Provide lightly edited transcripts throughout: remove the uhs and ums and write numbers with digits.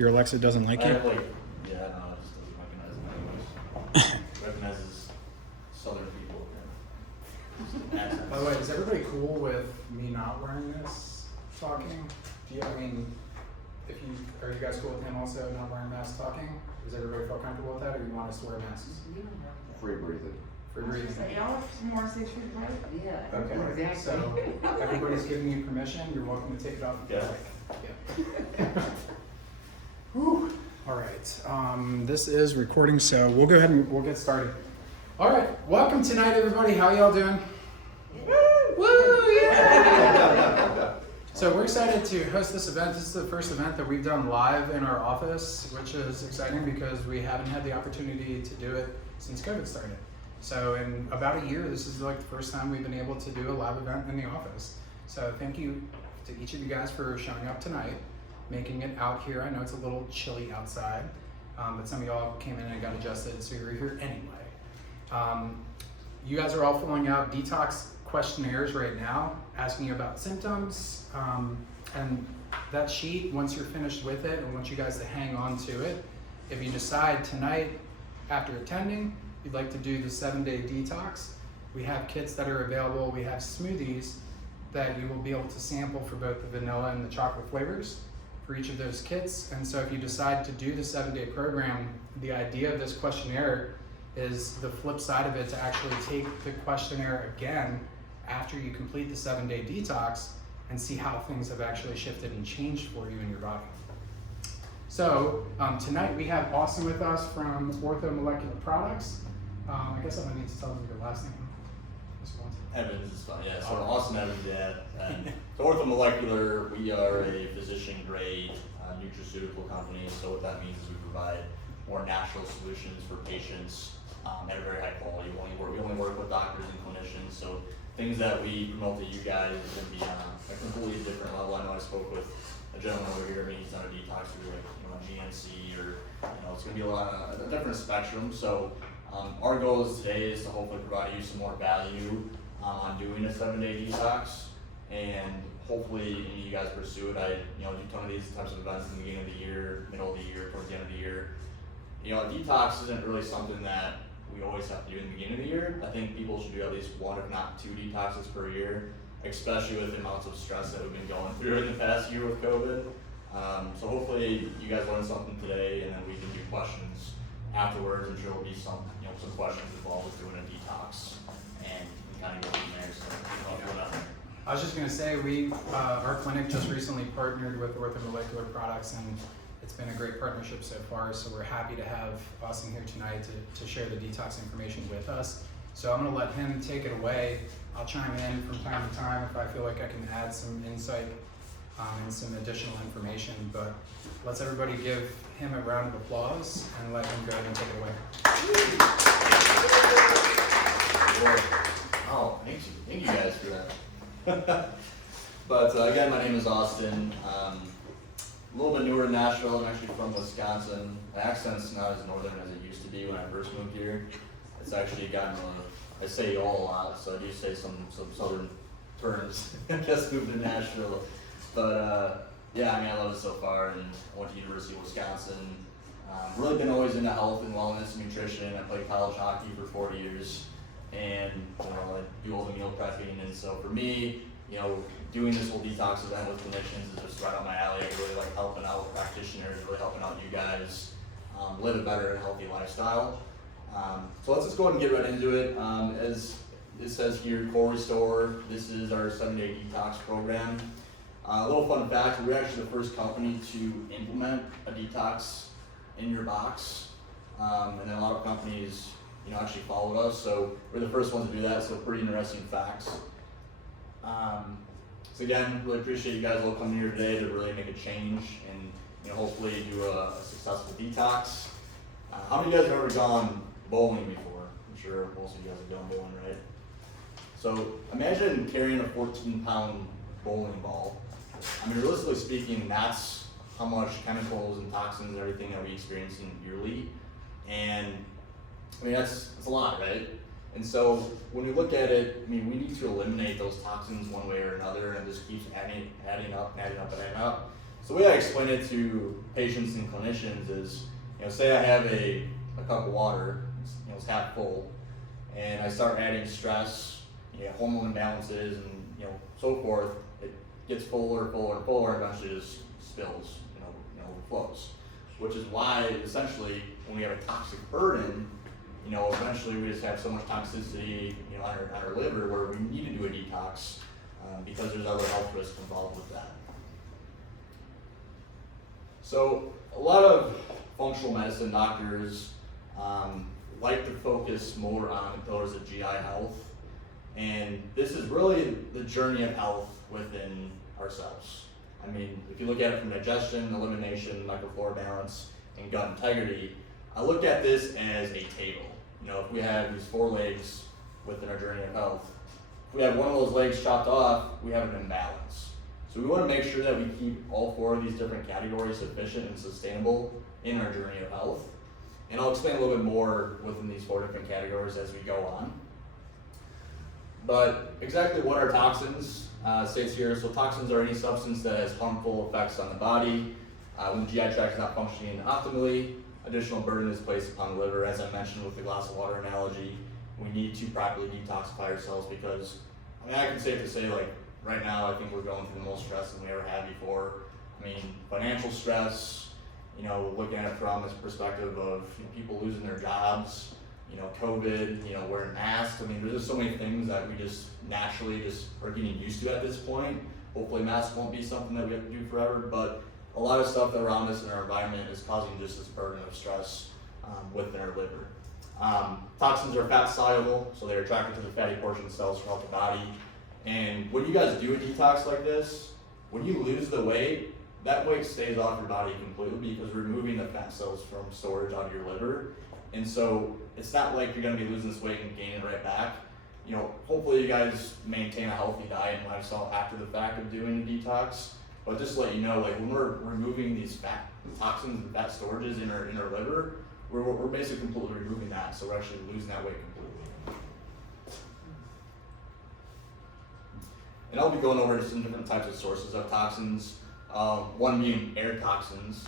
Your Alexa doesn't like you? Yeah, no, it just doesn't recognize them anyways. Recognizes Southern people. By the way, is everybody cool with me not wearing this talking? Are you guys cool with him also not wearing masks talking? Does everybody feel comfortable with that, or you want us to wear masks? Free breathing. Free breathing. So y'all have some more 6 feet away? Yeah. Okay, Exactly. so everybody's giving you permission. You're welcome to take it off. Yeah. Yeah. Whew. All right. This is recording, so we'll go ahead and we'll get started. All right. Welcome tonight, everybody. How y'all doing? Woo! Yeah! So we're excited to host this event. This is the first event that we've done live in our office, which is exciting because we haven't had the opportunity to do it since COVID started. So in about a year, this is like the first time we've been able to do a live event in the office. So thank you to each of you guys for showing up tonight, making it out here. I know it's a little chilly outside, but some of y'all came in and got adjusted, so you're here anyway. You guys are all filling out detox questionnaires right now, asking you about symptoms, and that sheet, once you're finished with it, I want you guys to hang on to it. If you decide tonight, after attending, you'd like to do the 7-day detox, we have kits that are available. We have smoothies that you will be able to sample for both the vanilla and the chocolate flavors for each of those kits. And so if you decide to do the 7-day program, the idea of this questionnaire is the flip side of it, to actually take the questionnaire again after you complete the 7-day detox and see how things have actually shifted and changed for you in your body. So tonight we have Austin with us from Orthomolecular Products. I guess I'm gonna need to tell them your last name. Evans is fine, yeah. So Austin Evans, yeah. And so Orthomolecular, we are a physician-grade nutraceutical company. So what that means is we provide more natural solutions for patients at a very high quality. We only work with doctors and clinicians. So things that we promote to you guys is going to be on a completely different level. I know I spoke with a gentleman over here, and he's done a detox through like GNC, or it's going to be a different spectrum. So our goal is today is to hopefully provide you some more value on doing a 7-day detox, and hopefully you guys pursue it. I do a ton of these types of events in the beginning of the year, middle of the year, towards the end of the year. A detox isn't really something that we always have to do in the beginning of the year. I think people should do at least 1, if not 2 detoxes per year, especially with the amounts of stress that we've been going through in the past year with COVID. So hopefully you guys learned something today, and then we can do questions afterwards. I'm sure there'll be some questions involved with doing a detox, and we kind of go from there. So, I was just going to say, our clinic just recently partnered with Orthomolecular Products, and it's been a great partnership so far. So we're happy to have Austin here tonight to share the detox information with us. So I'm going to let him take it away. I'll chime in from time to time if I feel like I can add some insight and some additional information. But let's everybody give him a round of applause and let him go ahead and take it away. Oh, thank you guys for that. But again, my name is Austin. A little bit newer to Nashville. I'm actually from Wisconsin. My accent's not as northern as it used to be when I first moved here. It's actually gotten I say y'all a lot, so I do say some southern terms. I guess moved to Nashville. But yeah, I love it so far, and I went to University of Wisconsin. Really been always into health and wellness and nutrition. I played college hockey for 4 years, and I do all the meal prepping. And so for me, doing this whole detox event with clinicians is just right on my alley. I really like helping out practitioners, really helping out you guys live a better and healthy lifestyle. So let's just go ahead and get right into it. As it says here, Core Restore, this is our 7-day detox program. A little fun fact, we're actually the first company to implement a detox in your box. And then a lot of companies actually followed us, so we're the first ones to do that, so pretty interesting facts. So again, really appreciate you guys all coming here today to really make a change and hopefully do a successful detox. How many of you guys have ever gone bowling before? I'm sure most of you guys have gone bowling, right? So imagine carrying a 14-pound bowling ball. Realistically speaking, that's how much chemicals and toxins and everything that we experience yearly. And that's a lot, right? And so when we look at it, we need to eliminate those toxins one way or another, and it just keeps adding up. So the way I explain it to patients and clinicians is, say I have a cup of water, it's half full, and I start adding stress, hormone imbalances, and so forth. It gets fuller, fuller, and fuller, and eventually just spills, overflows. Which is why, essentially, when we have a toxic burden, eventually we just have so much toxicity, on our liver where we need to do a detox because there's other health risks involved with that. So a lot of functional medicine doctors like to focus more on the pillars of GI health, and this is really the journey of health within ourselves. I mean, if you look at it from digestion, elimination, microflora balance, and gut integrity, I look at this as a table. If we have these 4 legs within our journey of health, if we have one of those legs chopped off, we have an imbalance. So we want to make sure that we keep all 4 of these different categories sufficient and sustainable in our journey of health. And I'll explain a little bit more within these 4 different categories as we go on. But exactly what are toxins states here. So toxins are any substance that has harmful effects on the body. When the GI tract is not functioning optimally, additional burden is placed upon the liver. As I mentioned with the glass of water analogy, we need to properly detoxify ourselves because, I can safe to say, like, right now I think we're going through the most stress than we ever had before. Financial stress, looking at it from this perspective of people losing their jobs, COVID, wearing masks. There's just so many things that we just naturally just are getting used to at this point. Hopefully masks won't be something that we have to do forever, but a lot of stuff that around us in our environment is causing just this burden of stress within our liver. Toxins are fat soluble, so they're attracted to the fatty portion cells throughout the body. And when you guys do a detox like this, when you lose the weight, that weight stays off your body completely because we're removing the fat cells from storage out of your liver. And so it's not like you're going to be losing this weight and gaining it right back. Hopefully you guys maintain a healthy diet and lifestyle after the fact of doing the detox. But just to let you know, when we're removing these fat toxins and fat storages in our liver, we're basically completely removing that. So we're actually losing that weight completely. And I'll be going over some different types of sources of toxins. One being air toxins.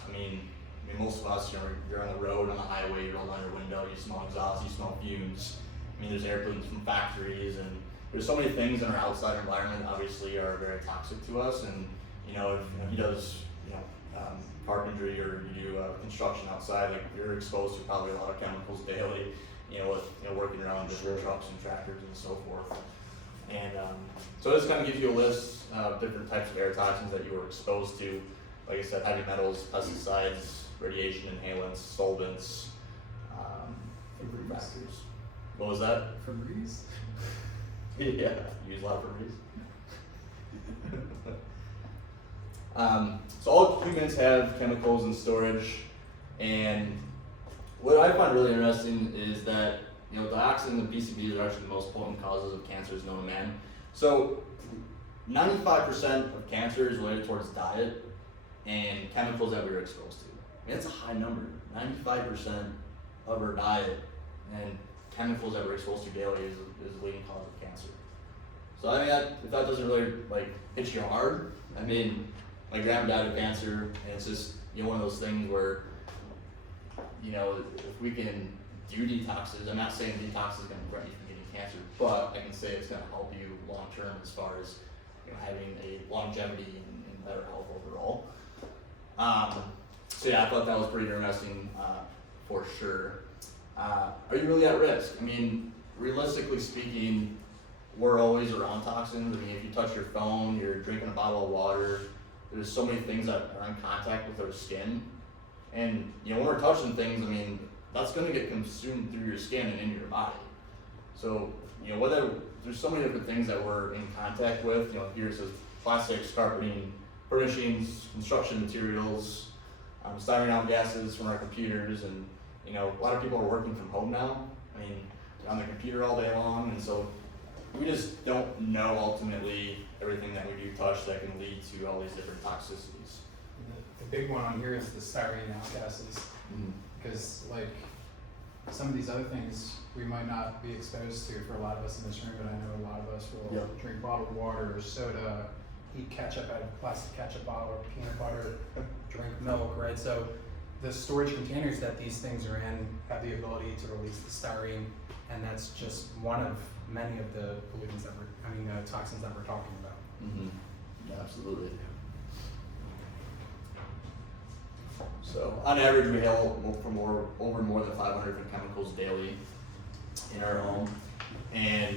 Most of us, you're on the road, on the highway, you roll down your window, you smell exhaust, you smell fumes. There's air pollutants from factories, and there's so many things in our outside environment obviously are very toxic to us. And if he does, carpentry or you do construction outside, you're exposed to probably a lot of chemicals daily, with working around different trucks and tractors and so forth. And so this kind of gives you a list of different types of air toxins that you were exposed to. Like I said, heavy metals, pesticides, radiation inhalants, solvents, food factors. What was that? Febreze? Yeah, use a lot of Febreze. So all humans have chemicals in storage, and what I find really interesting is that dioxin and PCBs are actually the most potent causes of cancers known to man. So 95% of cancer is related towards diet and chemicals that we were exposed to. That's a high number. 95% of our diet and chemicals that we're exposed to daily is the leading cause of cancer. So if that doesn't really hit you hard, my grandma died of cancer, and it's just one of those things where if we can do detoxes, I'm not saying detox is going to prevent you from getting cancer, but I can say it's going to help you long term as far as having a longevity and better health overall. So yeah, I thought that was pretty interesting for sure. Are you really at risk? Realistically speaking, we're always around toxins. If you touch your phone, you're drinking a bottle of water, there's so many things that are in contact with our skin. And when we're touching things, that's going to get consumed through your skin and into your body. So there's so many different things that we're in contact with. Here it says plastics, carpeting, furnishings, construction materials, styrofoam gases from our computers, and a lot of people are working from home now. On the computer all day long, and so we just don't know ultimately everything that we do touch that can lead to all these different toxicities. The big one on here is the styrofoam gases, because some of these other things we might not be exposed to for a lot of us in this room, but I know a lot of us will drink bottled water or soda, eat ketchup out of a plastic ketchup bottle or peanut butter, drink milk, right? So the storage containers that these things are in have the ability to release the styrene, and that's just one of many of the pollutants that toxins that we're talking about. Mm-hmm. Yeah, absolutely. So on average, we hail from over more than 500 different chemicals daily in our home. And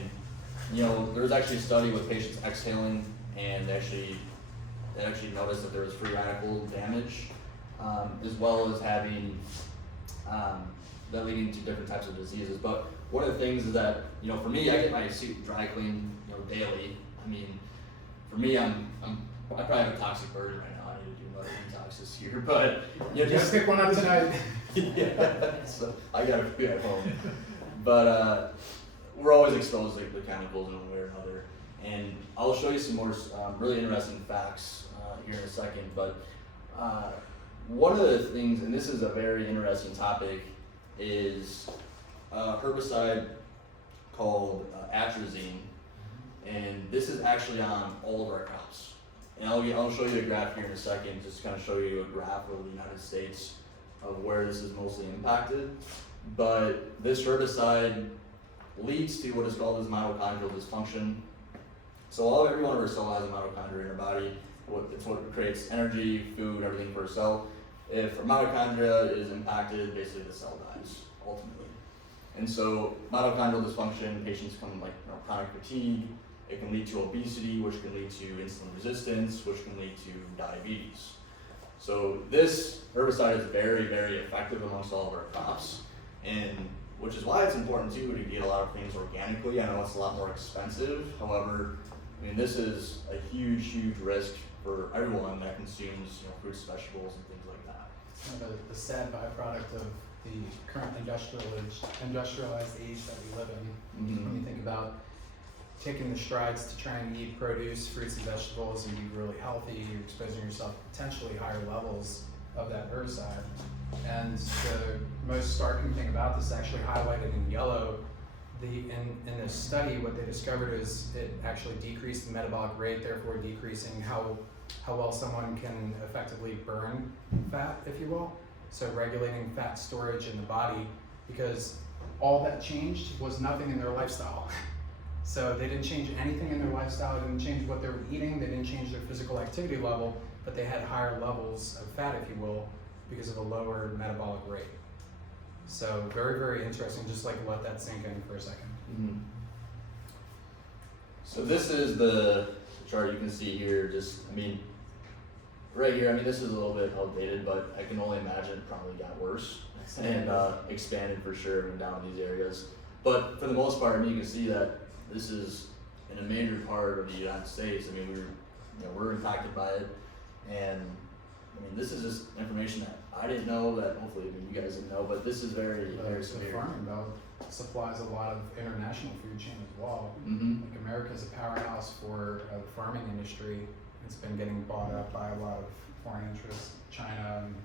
there was actually a study with patients exhaling, and they actually noticed that there was free radical damage, as well as having that leading to different types of diseases. But one of the things is that for me, I get my suit dry cleaned daily. I mean, for me, I probably have a toxic burden right now. I need to do another detox this year, but Just pick one up tonight. yeah, so I got a few at home, but we're always exposed to the chemicals in one way or another. And I'll show you some more really interesting facts here in a second. But one of the things, and this is a very interesting topic, is a herbicide called atrazine, and this is actually on all of our crops. And I'll show you a graph here in a second, just kind of show you a graph of the United States of where this is mostly impacted. But this herbicide leads to what is called as mitochondrial dysfunction. So every one of our cells has a mitochondria in our body. It's what creates energy, food, everything for a cell. If our mitochondria is impacted, basically the cell dies, ultimately. And so mitochondrial dysfunction, patients come like chronic fatigue. It can lead to obesity, which can lead to insulin resistance, which can lead to diabetes. So this herbicide is very, very effective amongst all of our crops, and which is why it's important too to get a lot of things organically. I know it's a lot more expensive. However, this is a huge, huge risk for everyone that consumes fruits, vegetables, and things like that. It's kind of the sad byproduct of the current industrialized age that we live in. Mm-hmm. When you think about taking the strides to try and eat produce, fruits, and vegetables and be really healthy, you're exposing yourself to potentially higher levels of that herbicide. And the most startling thing about this, actually highlighted in yellow, in this study, what they discovered is it actually decreased the metabolic rate, therefore decreasing how well someone can effectively burn fat, if you will. So regulating fat storage in the body, because all that changed was nothing in their lifestyle. So they didn't change anything in their lifestyle, they didn't change what they were eating, they didn't change their physical activity level, but they had higher levels of fat, if you will, because of a lower metabolic rate. So very, very interesting, just like let that sink in for a second. Mm-hmm. So this is the chart you can see here, right here, this is a little bit outdated, but I can only imagine it probably got worse and expanded for sure down in these areas. But for the most part, you can see that this is in a major part of the United States. We're impacted by it, and this is just information that I didn't know, that hopefully you guys didn't know, but this is very, very severe. The farming belt supplies a lot of international food chain as well. Mm-hmm. Like America's a powerhouse for the farming industry. It's been getting bought up by a lot of foreign interests. China and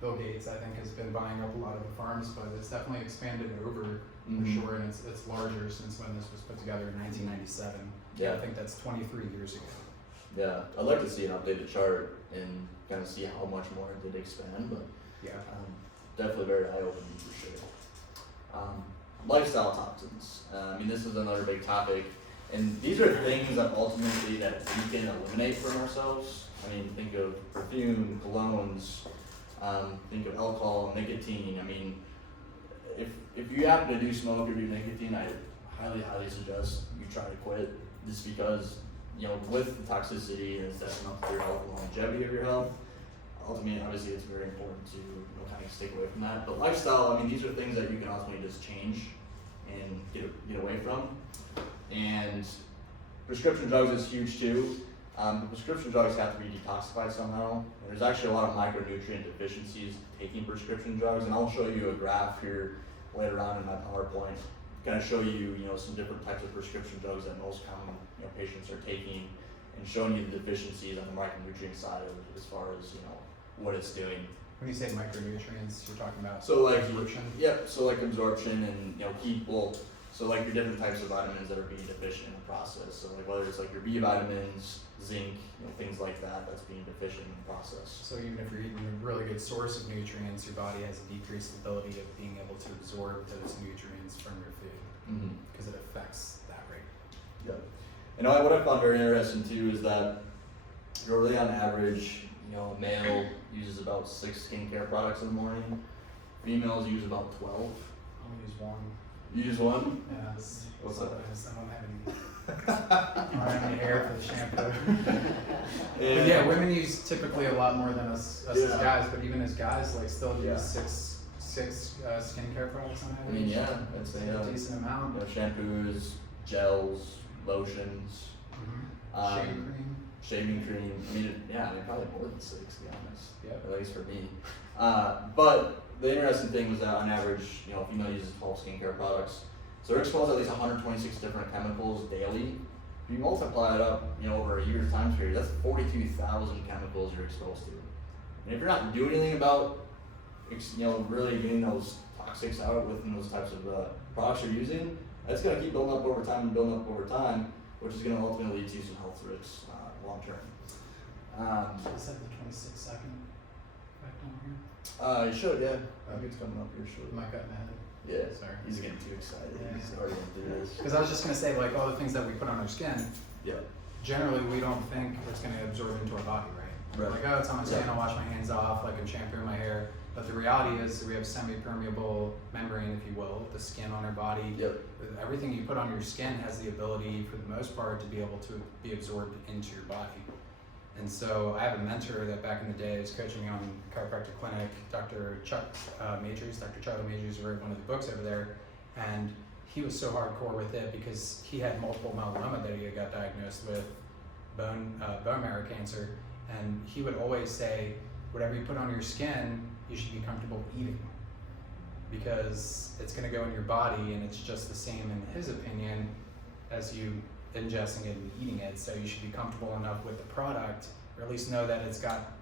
Bill Gates, I think, has been buying up a lot of the farms, but it's definitely expanded over for sure, and it's larger since when this was put together in 1997. Yeah. I think that's 23 years ago. Yeah, I'd like to see an updated chart and kind of see how much more it did expand, but Yeah. definitely very eye-opening for sure. Lifestyle toxins. This is another big topic, and these are things that ultimately that we can eliminate from ourselves. Think of perfume, colognes, think of alcohol, nicotine. If you happen to do smoke or do nicotine, I highly, highly suggest you try to quit, just because, with the toxicity and it's detrimental to your health and longevity of your health, ultimately, obviously, it's very important to kind of stick away from that. But lifestyle, these are things that you can ultimately just change and get away from. And prescription drugs is huge too. Prescription drugs have to be detoxified somehow. And there's actually a lot of micronutrient deficiencies taking prescription drugs, and I'll show you a graph here later on in my PowerPoint, kind of show you some different types of prescription drugs that most common patients are taking, and showing you the deficiencies on the micronutrient side of it as far as what it's doing. When you say micronutrients, you're talking about So like absorption? Yep. So like absorption and So like your different types of vitamins that are being deficient in the process. So like whether it's like your B vitamins, zinc, things like that that's being deficient in the process. So even if you're eating a really good source of nutrients, your body has a decreased ability of being able to absorb those nutrients from your food because it affects that rate. Yeah. And what I found very interesting too is that really on average, a male uses about 6 skincare products in the morning. Females use about 12. I'll use one. You use one? Yeah, What's that? I don't have any hair for the shampoo. But yeah, women use typically a lot more than us as guys, but even as guys, like still use six skincare products on average. I mean, yeah, I'd say a decent amount. Shampoos, gels, lotions, shaving cream. I mean, probably more than 6 to be honest. Yeah. At least for me. But the interesting thing was that on average, a female uses 12 skincare products. So they're exposed to at least 126 different chemicals daily. If you multiply it up, over a year's time period, that's 42,000 chemicals you're exposed to. And if you're not doing anything about, really getting those toxics out within those types of products you're using, that's going to keep building up over time, which is going to ultimately lead to some health risks long term. Is that the 26-second back down here? You should, yeah. I think it's coming up here shortly. Am I cutting ahead? Yeah, Sorry. He's getting too excited. Yeah. He's already going through this. Because I was just going to say, like, all the things that we put on our skin, generally we don't think it's going to absorb into our body, right? We're like, oh, it's on my skin, I'll wash my hands off, like I'm shampooing my hair. But the reality is we have semi-permeable membrane, if you will, the skin on our body. Everything you put on your skin has the ability, for the most part, to be able to be absorbed into your body. And so I have a mentor that back in the day is coaching me on chiropractic clinic, Dr. Charlie Majors wrote one of the books over there, and he was so hardcore with it because he had multiple myeloma that he had got diagnosed with, bone marrow cancer, and he would always say, whatever you put on your skin, you should be comfortable eating because it's going to go in your body and it's just the same in his opinion as you ingesting it and eating it. So you should be comfortable enough with the product, or at least know that it's got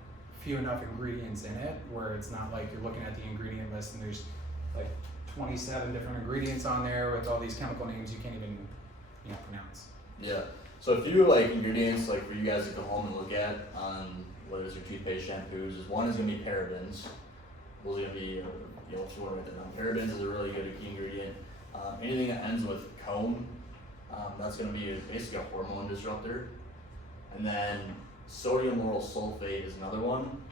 few enough ingredients in it where it's not like you're looking at the ingredient list and there's like 27 different ingredients on there with all these chemical names you can't even pronounce. Yeah. So a few ingredients for you guys to go home and look at on whether it's your toothpaste, shampoos, is one is going to be parabens. Those are going to be, if you want to write that down, parabens is a really good key ingredient. Anything that ends with cone, that's going to be basically a hormone disruptor. And then sodium lauryl sulfate is another one.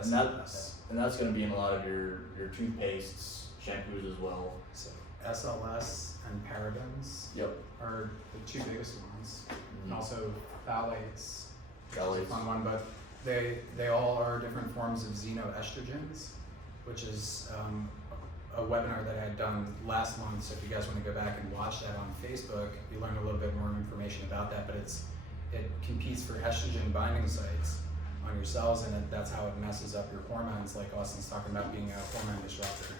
And that's going to be in a lot of your toothpastes, shampoos as well. So SLS and parabens are the two biggest ones. And also phthalates. Phthalates. A fun one, but they all are different forms of xenoestrogens, which is a webinar that I had done last month. So if you guys want to go back and watch that on Facebook, you learn a little bit more information about that. But it competes for estrogen binding sites on your cells, and that's how it messes up your hormones, like Austin's talking about being a hormone disruptor.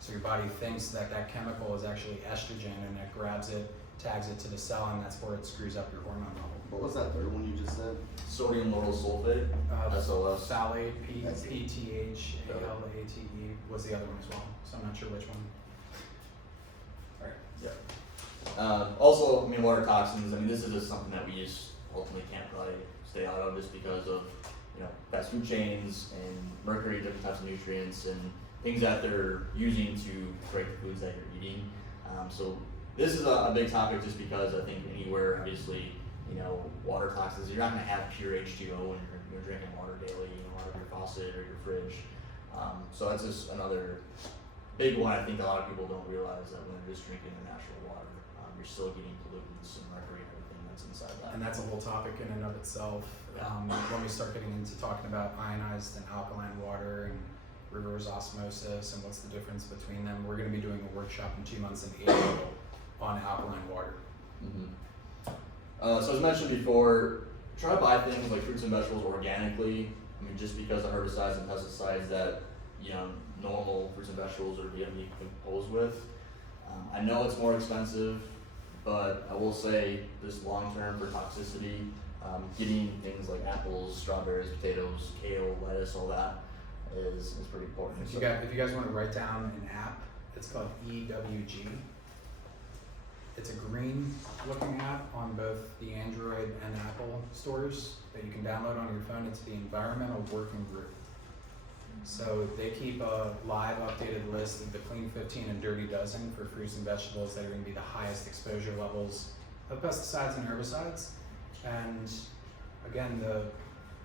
So your body thinks that chemical is actually estrogen, and it grabs it, tags it to the cell, and that's where it screws up your hormone level. What was that third one you just said? Sodium lauryl sulfate, SLS. Phthalate, PTHALATE was the other one as well, so I'm not sure which one. All right. Yeah. Also, water toxins. This is just something that we just ultimately can't probably stay out of just because of fast food chains and mercury, different types of nutrients, and things that they're using to create the foods that you're eating. So this is a big topic just because I think anywhere, obviously, water toxins, you're not going to have pure H2O when you're drinking water daily, out of your faucet or your fridge. So that's just another big one. I think a lot of people don't realize that when they're just drinking the natural water, you're still getting pollutants and mercury and everything that's inside that. And that's a whole topic in and of itself. When we start getting into talking about ionized and alkaline water and reverse osmosis and what's the difference between them, we're going to be doing a workshop in 2 months in April on alkaline water. So as mentioned before, try to buy things like fruits and vegetables organically. Just because of herbicides and pesticides that normal fruits and vegetables are being composed with. I know it's more expensive, but I will say this long term for toxicity, getting things like apples, strawberries, potatoes, kale, lettuce, all that is pretty important. If you guys want to write down an app, it's called EWG. it's a green looking app on both the Android and Apple stores that you can download on your phone. It's the Environmental Working Group. So they keep a live updated list of the Clean 15 and Dirty Dozen for fruits and vegetables that are going to be the highest exposure levels of pesticides and herbicides. And again,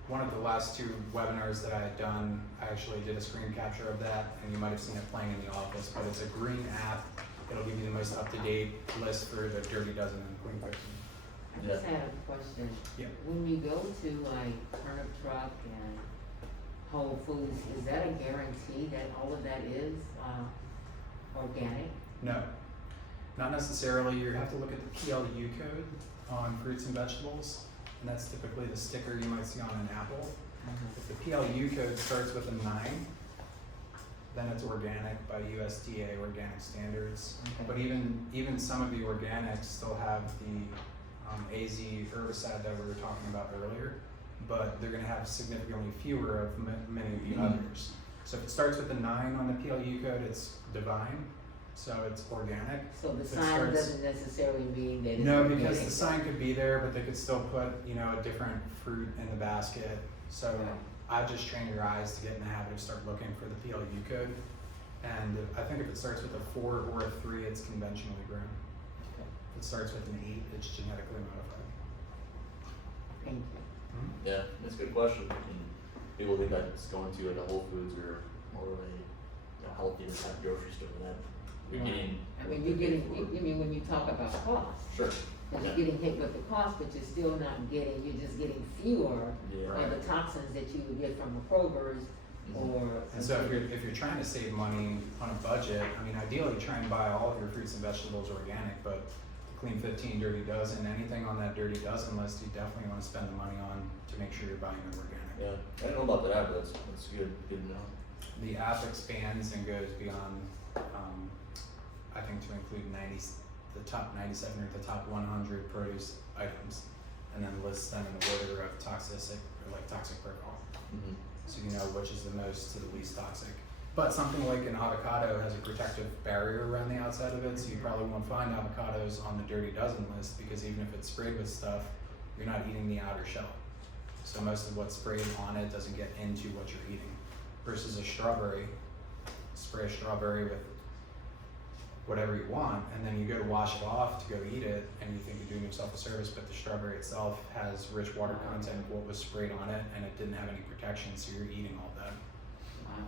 one of the last two webinars that I had done, I actually did a screen capture of that, and you might have seen it playing in the office, but it's a green app. It'll give you the most up-to-date list for the Dirty Dozen and Clean 15. I just had a question. Yeah. When you go to like Turnip Truck and Whole Foods, is that a guarantee that all of that is organic? No, not necessarily. You have to look at the PLU code on fruits and vegetables, and that's typically the sticker you might see on an apple. If the PLU code starts with a 9, then it's organic by USDA organic standards. Okay. But even some of the organics still have the AZ herbicide that we were talking about earlier, but they're going to have significantly fewer of many of the others. So if it starts with a 9 on the PLU code, it's divine, so it's organic. So the If it sign starts- doesn't necessarily mean that it's No, organic. because the sign could be there, but they could still put, a different fruit in the basket. So Right. I just train your eyes to get in the habit of start looking for the PLU code. And I think if it starts with a 4 or a 3, it's conventionally grown. Okay. If it starts with an 8, it's genetically modified. Thank you. Yeah, that's a good question. And people think that it's going to like a Whole Foods or more of a healthier type grocery store that you're getting. I mean, you're getting, I mean, when you talk about cost, Sure. and Yeah. you're getting hit with the cost, but you're still not getting, you're just getting fewer Yeah. of the toxins that you would get from the Kroger's or. And so if you're trying to save money on a budget, I mean, ideally try and buy all of your fruits and vegetables organic, but Clean 15, Dirty Dozen, anything on that Dirty Dozen list, you definitely want to spend the money on to make sure you're buying it organic. Yeah, I didn't know about that, but that's good to know. The app expands and goes beyond, I think to include the top 97 or the top 100 produce items, and then lists them in the order of toxic profile. Mm-hmm. So you know which is the most to the least toxic. But something like an avocado has a protective barrier around the outside of it, so you probably won't find avocados on the Dirty Dozen list, because even if it's sprayed with stuff, you're not eating the outer shell. So most of what's sprayed on it doesn't get into what you're eating. Versus a strawberry, spray a strawberry with whatever you want, and then you go to wash it off to go eat it, and you think you're doing yourself a service, but the strawberry itself has rich water content of what was sprayed on it, and it didn't have any protection, so you're eating all that. Wow.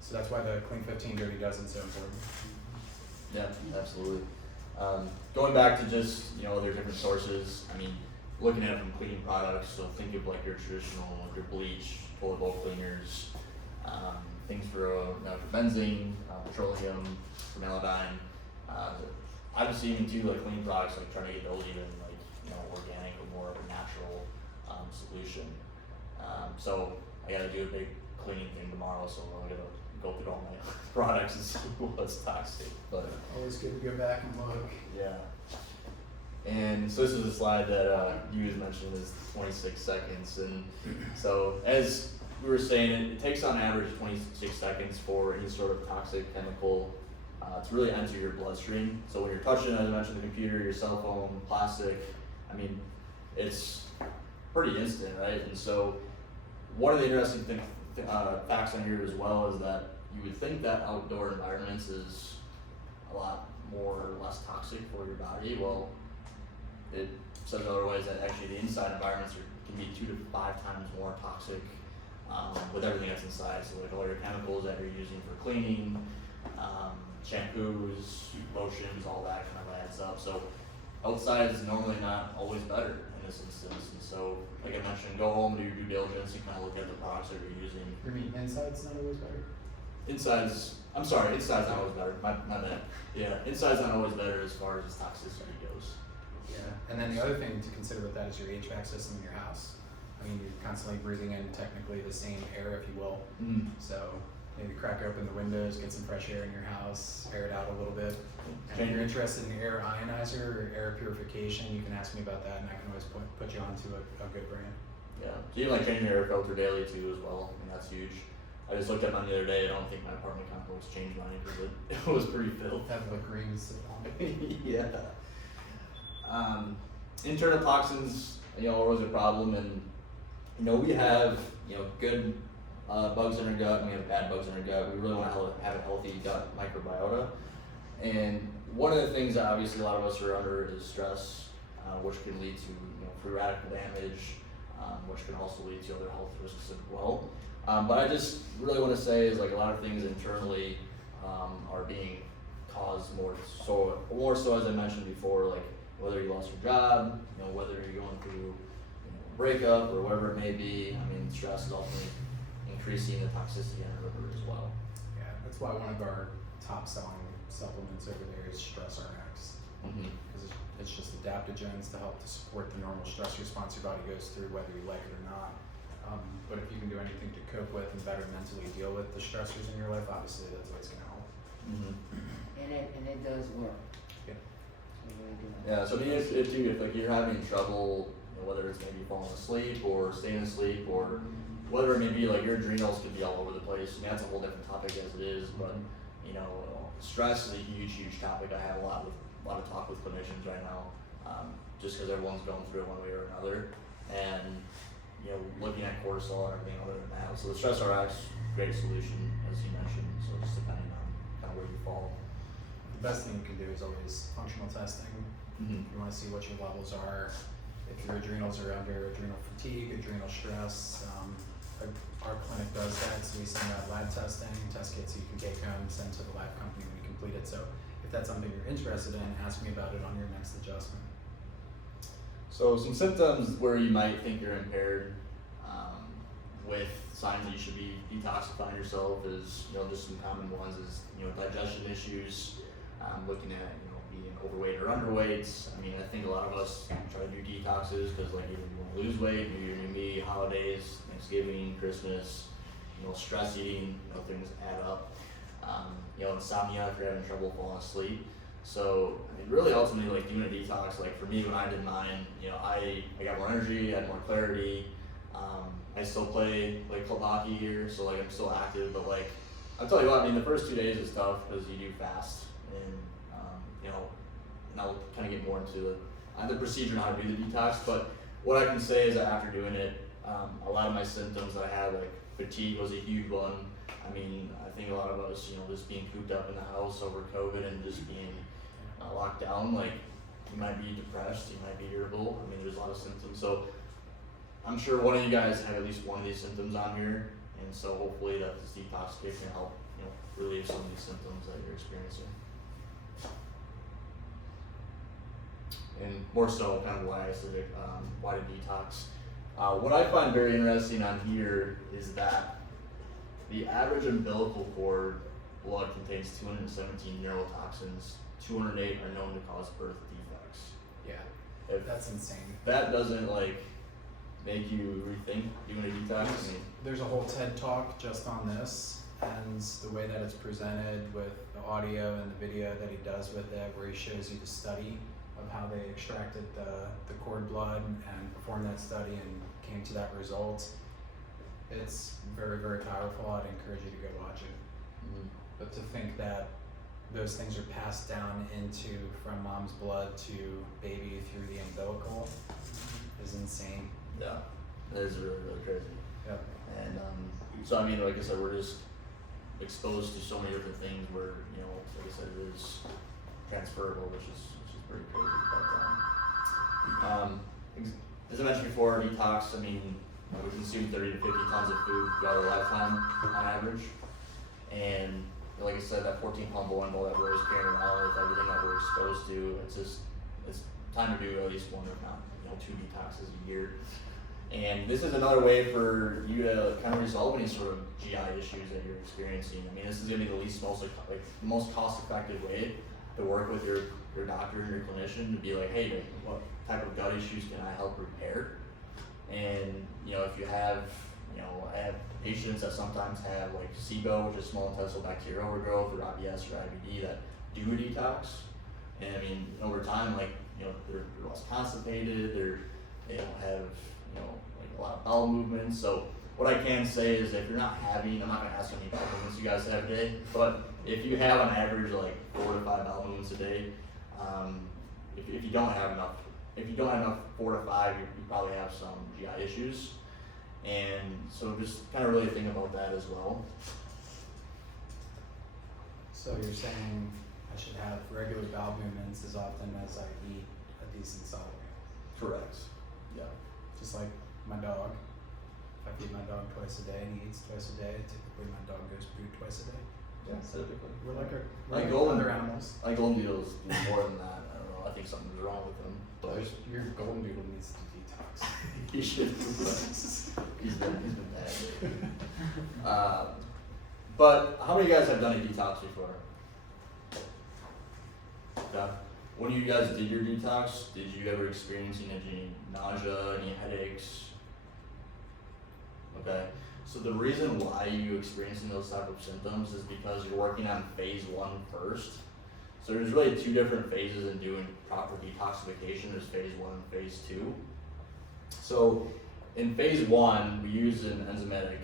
So that's why the Clean 15 Dirty Dozen is so important. Yeah, absolutely. Going back to just, other different sources, I mean, looking at it from cleaning products, so think of like your traditional, your bleach, toilet bowl cleaners, things for benzene, petroleum, formaldehyde. Obviously even too, like cleaning products, like trying to get those even like, organic or more of a natural solution. So I gotta do a big cleaning thing tomorrow, so I'm gonna go through all my products and see what's toxic, but. Always good to go back and look. Yeah. And so this is a slide that you had mentioned is 26 seconds. And so as we were saying, it takes on average 26 seconds for any sort of toxic chemical to really enter your bloodstream. So when you're touching, as I mentioned, the computer, your cell phone, plastic, I mean, it's pretty instant, right? And so one of the interesting facts on here as well is that you would think that outdoor environments is a lot more or less toxic for your body. Well, it says otherwise that actually the inside environments can be 2 to 5 times more toxic with everything that's inside. So like all your chemicals that you're using for cleaning, shampoos, lotions, all that kind of adds up. So outside is normally not always better in this instance. And so, like I mentioned, go home, do your due diligence, and kind of look at the products that you're using. You mean inside's not always better? Inside's not always better. My bad. Yeah, inside's not always better as far as toxicity goes. Yeah. And then the other thing to consider with that is your HVAC system in your house. I mean, you're constantly breathing in technically the same air, if you will. So maybe crack open the windows, get some fresh air in your house, air it out a little bit. And if you're interested in air ionizer or air purification, you can ask me about that, and I can always put you onto a good brand. Yeah. So you like changing your air filter daily too as well. I mean, that's huge. I just looked at mine the other day. I don't think my apartment complex changed mine because it was pretty filled. Have the greens. Yeah. Internal toxins, are always a problem, and we have good bugs in our gut, and we have bad bugs in our gut. We really want to have a healthy gut microbiota, and one of the things that obviously a lot of us are under is stress, which can lead to free radical damage, which can also lead to other health risks as well. But I just really want to say is like a lot of things internally are being caused more so as I mentioned before, like whether you lost your job, whether you're going through a breakup or whatever it may be. I mean, stress is ultimately increasing the toxicity in our liver as well. Yeah, that's why one of our top selling supplements over there is Stress RX. Because it's just adaptogens to help to support the normal stress response your body goes through, whether you like it or not. But if you can do anything to cope with and better mentally deal with the stressors in your life, obviously that's always going to help. And it does work. Yeah. It really does. Yeah, so I mean, if like you're having trouble, whether it's maybe falling asleep or staying asleep, or whether it may be like your adrenals could be all over the place. I mean, that's a whole different topic as it is, but stress is a huge topic. I have a lot of talk with clinicians right now, just because everyone's going through it one way or another, and looking at cortisol and everything other than that. So the Stress RX, great solution as you mentioned. So just depending on kind of where you fall. The best thing you can do is always functional testing. You want to see what your levels are. If your adrenals are under adrenal fatigue, adrenal stress, our clinic does that, so we send out lab testing, test kits you can take home, send to the lab company when you complete it. So if that's something you're interested in, ask me about it on your next adjustment. So some symptoms where you might think you're impaired with signs that you should be detoxifying yourself is, just some common ones is, digestion issues, looking at, being overweight or underweight. I mean, I think a lot of us try to do detoxes because like either you want to lose weight, New Year, New Me, holidays, Thanksgiving, Christmas, stress eating, things add up. Insomnia if you're having trouble falling asleep. So, I mean, really ultimately like doing a detox, like for me when I did mine, I got more energy, I had more clarity. I still play like club hockey here, so like I'm still active, but like I'll tell you what, I mean the first 2 days is tough because you do fast, and and I'll kind of get more into the procedure and how to do the detox. But what I can say is that after doing it, a lot of my symptoms that I had, like fatigue was a huge one. I mean, I think a lot of us, just being cooped up in the house over COVID and just being locked down, like you might be depressed, you might be irritable. I mean, there's a lot of symptoms. So I'm sure one of you guys have at least one of these symptoms on here, and so hopefully that this detoxification can help, relieve some of these symptoms that you're experiencing. And more so, kind of why I said why to detox. What I find very interesting on here is that the average umbilical cord blood contains 217 neurotoxins. 208 are known to cause birth defects. Yeah, If that's insane. that doesn't make you rethink doing a detox, I mean, There's a whole TED talk just on this, and the way that it's presented with the audio and the video that he does with it, where he shows you the study of how they extracted the cord blood and performed that study and came to that result. It's very, very powerful. I'd encourage you to go watch it. But to think that those things are passed down from mom's blood to baby through the umbilical is insane. yeah, it is really, really crazy. Yep. And so I mean, like I said, we're just exposed to so many different things where, like I said, it is transferable, which is pretty crazy. But as I mentioned before, detox, I mean, we consume 30 to 50 tons of food throughout our lifetime on average. And like I said, that 14-pound bowling ball that we're always carrying around with everything that we're exposed to, it's time to do at least one, if not, 2 detoxes a year. And this is another way for you to kind of resolve any sort of GI issues that you're experiencing. I mean, this is gonna be the most cost-effective way to work with your doctor and your clinician to be like, hey, what type of gut issues can I help repair? And if you have, I have patients that sometimes have like SIBO, which is small intestinal bacterial overgrowth, or IBS or IBD that do a detox. And I mean, over time, they're less constipated, they don't have, like a lot of bowel movements. So what I can say is if you're not having, I'm not gonna ask how many bowel movements you guys have a day, but if you have on average like 4 to 5 bowel movements a day, if you don't have enough, 4 to 5, you probably have some GI issues. And so just kind of really think about that as well. So you're saying I should have regular bowel movements as often as I eat a decent solid meal. Correct. Yeah. Just like my dog. If I feed my dog twice a day and he eats twice a day, typically my dog goes poo twice a day. Yeah, typically. We're like Like other animals. Like golden doodles do more than that. I don't know. I think something's wrong with them. But Your golden doodle needs to detox. he should. He's been bad. But how many of you guys have done a detox before? Yeah. When you guys did your detox, did you ever experience any nausea, any headaches? Okay. So the reason why you experiencing those type of symptoms is because you're working on phase 1 first. So there's really 2 different phases in doing proper detoxification. There's phase 1 and phase 2. So in phase 1, we use an enzymatic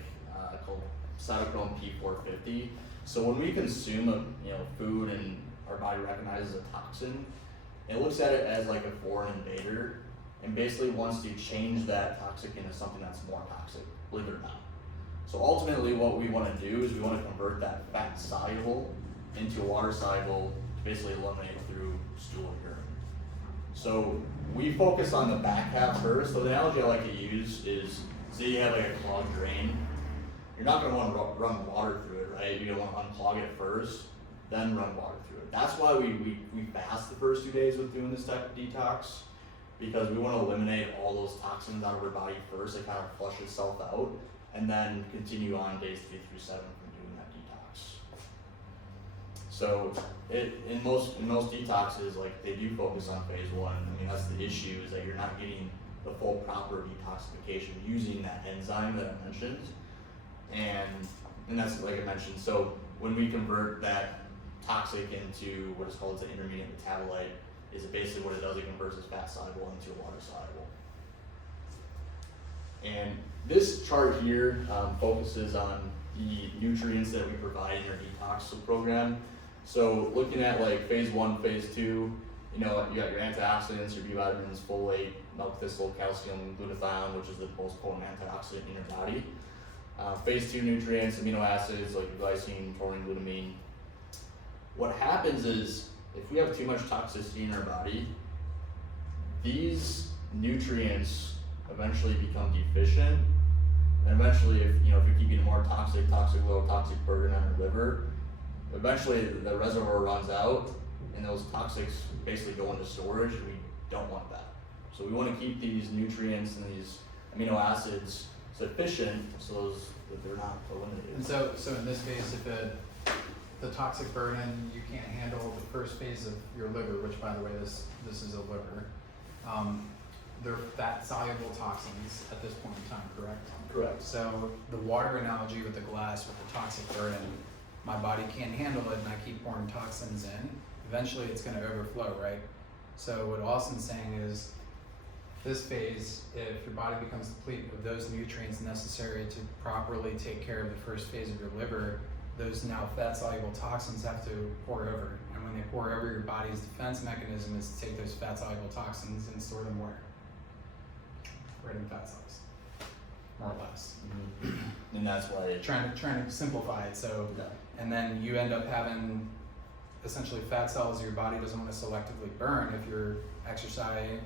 called cytochrome P450. So when we consume food and our body recognizes a toxin, it looks at it as like a foreign invader and basically wants to change that toxic into something that's more toxic, believe it or not. So ultimately what we want to do is we want to convert that fat soluble into water soluble to basically eliminate through stool or urine. So we focus on the back half first. So the analogy I like to use is, say you have like a clogged drain. You're not going to want to run water through it, right? You're going to want to unclog it first, then run water through it. That's why we fast the first 2 days with doing this type of detox, because we want to eliminate all those toxins out of our body first. It kind of flush itself out, and then continue on days 3 through 7 from doing that detox. So in most detoxes, like they do focus on phase 1. I mean, that's the issue, is that you're not getting the full proper detoxification using that enzyme that I mentioned. And that's like I mentioned. So when we convert that toxic into what is called an intermediate metabolite, is it basically what it does, it converts its fat soluble into water soluble. And this chart here focuses on the nutrients that we provide in our detox program. So looking at like phase 1, phase 2, you got your antioxidants, your B vitamins, folate, milk thistle, calcium, glutathione, which is the most potent antioxidant in your body. Phase 2 nutrients, amino acids like glycine, taurine, glutamine. What happens is, if we have too much toxicity in our body, these nutrients eventually become deficient, and eventually, if we keep getting more toxic load, toxic burden on our liver, eventually the reservoir runs out, and those toxics basically go into storage, and we don't want that. So we want to keep these nutrients and these amino acids sufficient so that they're not eliminated. And so in this case, if the toxic burden, you can't handle the first phase of your liver, which by the way, this is a liver, they're fat soluble toxins at this point in time, correct? Correct. So the water analogy with the glass with the toxic burden, my body can't handle it and I keep pouring toxins in, eventually it's going to overflow, right? So what Austin's saying is, this phase, if your body becomes depleted of those nutrients necessary to properly take care of the first phase of your liver, those now fat-soluble toxins have to pour over. And when they pour over, your body's defense mechanism is to take those fat-soluble toxins and store them where? Right in fat cells, more or less. Mm-hmm. And that's why Trying to simplify it, so, yeah. and then you end up having essentially fat cells your body doesn't want to selectively burn if you're exercising,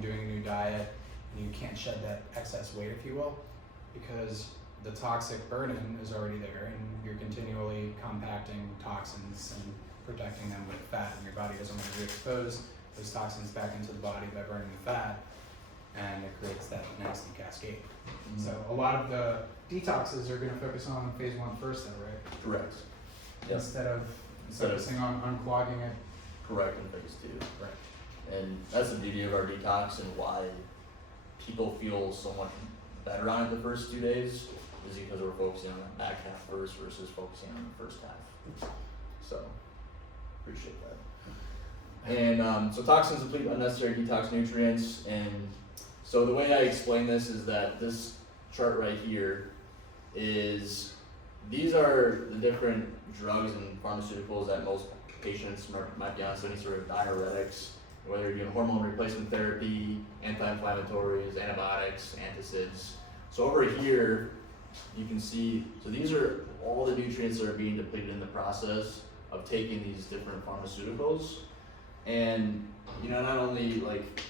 doing a new diet, and you can't shed that excess weight, if you will, because the toxic burden is already there and you're continually compacting toxins and protecting them with fat, and your body doesn't want to re-expose those toxins back into the body by burning the fat, and it creates that nasty cascade. Mm-hmm. So a lot of the detoxes are going to focus on phase 1 first though, right? Correct. Yep. Instead of focusing on unclogging it. Correct in phase 2. Right. And that's the beauty of our detox and why people feel so much better on it the first 2 days, is because we're focusing on the back half first versus focusing on the first half. So, appreciate that. And so toxins deplete unnecessary detox nutrients. And so the way I explain this is that this chart right here is these are the different drugs and pharmaceuticals that most patients might be on, so any sort of diuretics, whether you're doing hormone replacement therapy, anti-inflammatories, antibiotics, antacids. So over here, you can see, so these are all the nutrients that are being depleted in the process of taking these different pharmaceuticals. And, you know, not only like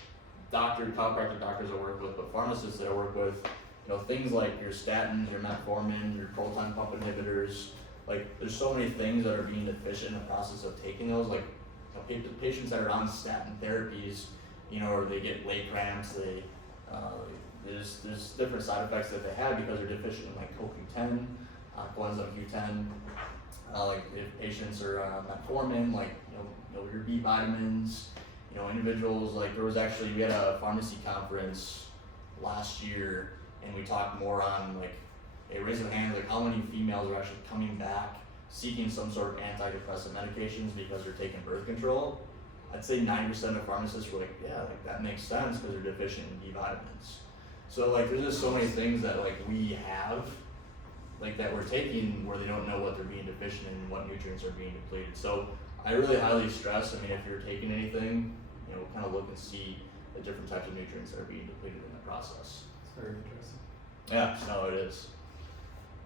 chiropractic doctors I work with, but pharmacists that I work with, you know, things like your statins, your metformin, your proton pump inhibitors, like there's so many things that are being deficient in the process of taking those, like patients that are on statin therapies, you know, or they get leg cramps, there's different side effects that they have because they're deficient in like CoQ10, coenzyme Q10, like if patients are metformin, like you know your B vitamins, you know, individuals, like we had a pharmacy conference last year and we talked more on like, hey, raise your hand, like how many females are actually coming back seeking some sort of antidepressant medications because they're taking birth control. I'd say 90% of pharmacists were like, yeah, like that makes sense because they're deficient in B vitamins. So like there's just so many things that like we have, like that we're taking where they don't know what they're being deficient in and what nutrients are being depleted. So I really highly stress, I mean, if you're taking anything, you know, kind of look and see the different types of nutrients that are being depleted in the process. It's very interesting. Yeah, no, it is.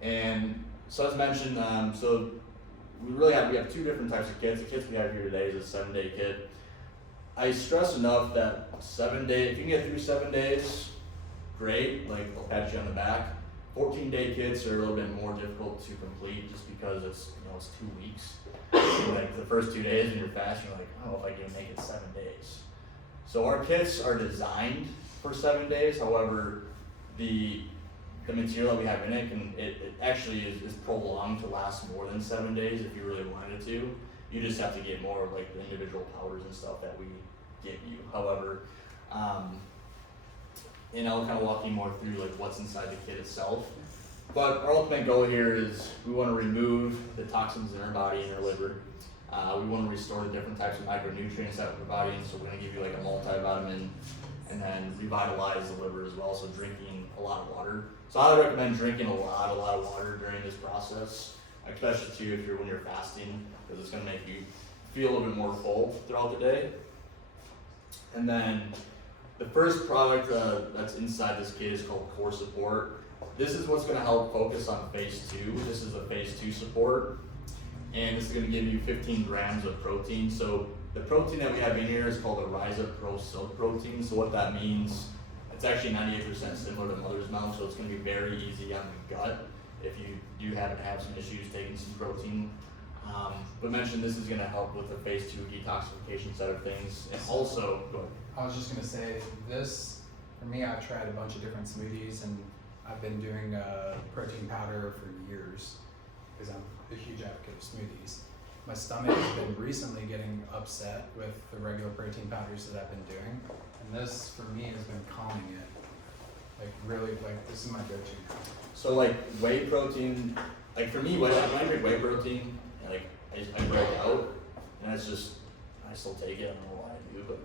And so as mentioned, so we have two different types of kits. The kits we have here today is a 7-day kit. I stress enough that 7 days, if you can get through 7 days, great, like they'll pat you on the back. 14-day kits are a little bit more difficult to complete just because it's 2 weeks. Like the first 2 days when you're fasting, you're like, I don't know if I can make it 7 days. So our kits are designed for 7 days. However, the material that we have in it it actually is prolonged to last more than 7 days if you really wanted it to. You just have to get more of like the individual powders and stuff that we give you. However, and I'll kind of walk you more through like what's inside the kit itself. But our ultimate goal here is we want to remove the toxins in our body and our liver. We want to restore the different types of micronutrients that we're providing. So we're going to give you like a multivitamin and then revitalize the liver as well. So drinking a lot of water. So I would recommend drinking a lot of water during this process, especially too when you're fasting, because it's going to make you feel a little bit more full throughout the day. And then the first product that's inside this kit is called Core Support. This is what's going to help focus on phase 2. This is a phase 2 support, and this is going to give you 15 grams of protein. So the protein that we have in here is called a Rhiza Pro Silk protein. So what that means, it's actually 98% similar to mother's milk, so it's going to be very easy on the gut if you do happen to have some issues taking some protein. But mentioned this is going to help with the phase 2 detoxification side of things, and also, go ahead. I was just gonna say this, for me, I've tried a bunch of different smoothies and I've been doing protein powder for years because I'm a huge advocate of smoothies. My stomach has been recently getting upset with the regular protein powders that I've been doing, and this for me has been calming it. Like really, like this is my go-to. So like whey protein, like for me, when I drink whey protein, like I break out, and it's just, I still take it, I don't know why I do, but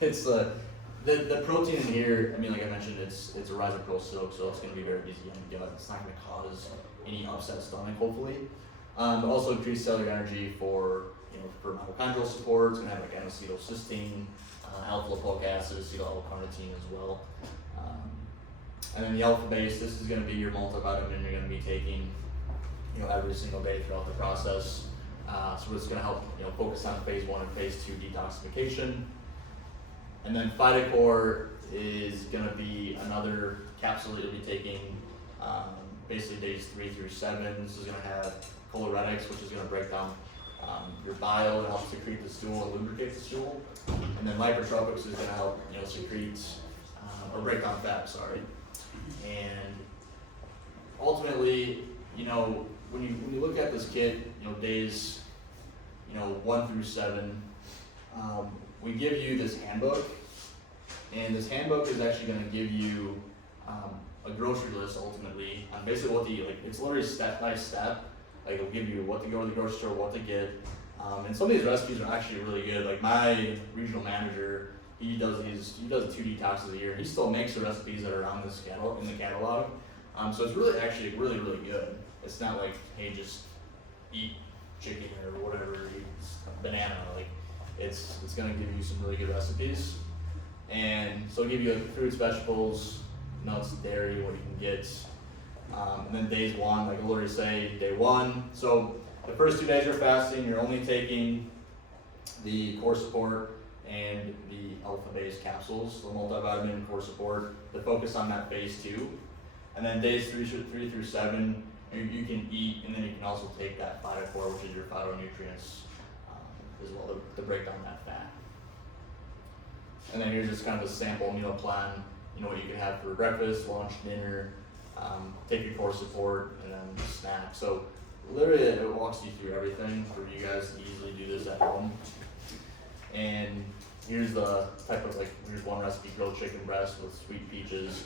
it's the protein in here, I mean, like I mentioned, it's a Rhiza Pro Silk, so it's going to be very easy on the gut. It's not going to cause any upset stomach, hopefully. But also increase cellular energy for mitochondrial support. It's going to have like N-acetylcysteine, alpha-lipoic acid, acetyl-L-carnitine as well. And then the alpha base, this is going to be your multivitamin you're going to be taking, every single day throughout the process. So it's going to help, focus on phase 1 and phase 2 detoxification. And then Phytocore is going to be another capsule that you'll be taking basically days 3 through 7. This is going to have choleretics, which is going to break down your bile and help secrete the stool and lubricate the stool. And then lipotropics is going to help secrete or break down fat, And ultimately, when you look at this kit, days 1 through 7, we give you this handbook, and this handbook is actually going to give you a grocery list ultimately on basically what it's literally step by step. Like it'll give you what to go to the grocery store, what to get, and some of these recipes are actually really good. Like my regional manager, he does 2 detoxes a year. He still makes the recipes that are on this in the catalog. So it's really actually really good. It's not like, hey, just eat chicken or whatever, eat banana. Like it's gonna give you some really good recipes. And so it'll give you like fruits, vegetables, nuts, dairy, what you can get. And then days 1, like I'll already say, day 1. So the first 2 days you're fasting, you're only taking the core support and the alpha-based capsules, the multivitamin and core support, to focus on that phase 2. And then days 3 through 7, you can eat, and then you can also take that phytophore, which is your phytonutrients, as well to break down that fat. And then here's just kind of a sample meal plan, what you can have for breakfast, lunch, dinner, take your core support, and then snack. So literally it walks you through everything for you guys to easily do this at home. And here's the type of here's one recipe, grilled chicken breast with sweet peaches.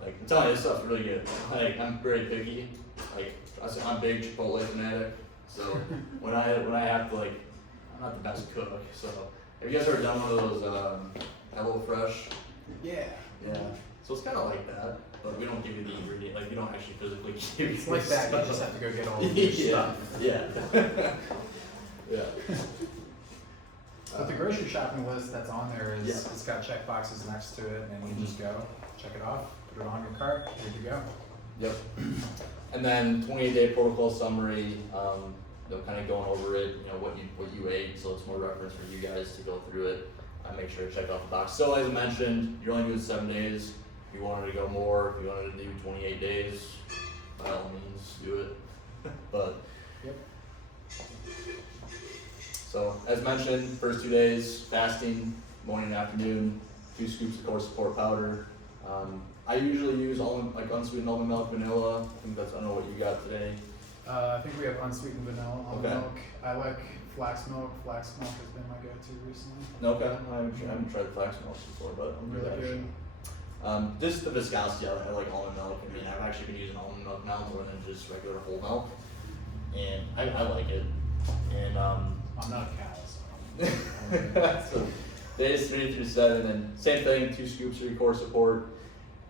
Like I'm telling you, this stuff's really good. Like I'm very picky. Like I'm a big Chipotle fanatic. So when I have to I'm not the best cook. So have you guys ever done one of those Hello Fresh? Yeah. Yeah. So it's kind of like that, but we don't give you the ingredient. Like we don't actually physically give you. It's like that. You just have to go get all of your stuff. Yeah. Yeah. But the grocery shopping list that's on there is, Yeah. it's got check boxes next to it, and you just go, check it off, put it on your cart, good to go. Yep. And then 28-day protocol summary, kind of going over it, what you ate, so it's more reference for you guys to go through it. Make sure to check off the box. So as I mentioned, you're only doing 7 days. If you wanted to go more, if you wanted to do 28 days, by all means, do it. But Yep. so as mentioned, first 2 days fasting, morning and afternoon, 2 scoops of core support powder. I usually use unsweetened almond milk, vanilla. I think I don't know what you got today. I think we have unsweetened vanilla almond Okay. milk. I like flax milk. Flax milk has been my go-to recently. Okay, I haven't tried flax milk before, but I'm Really really good. just the viscosity, I like almond milk. I mean, I've actually been using almond milk now more than just regular whole milk, and I like it. And I'm not a cow, so I don't know. so days 3 through 7, and same thing, 2 scoops of your core support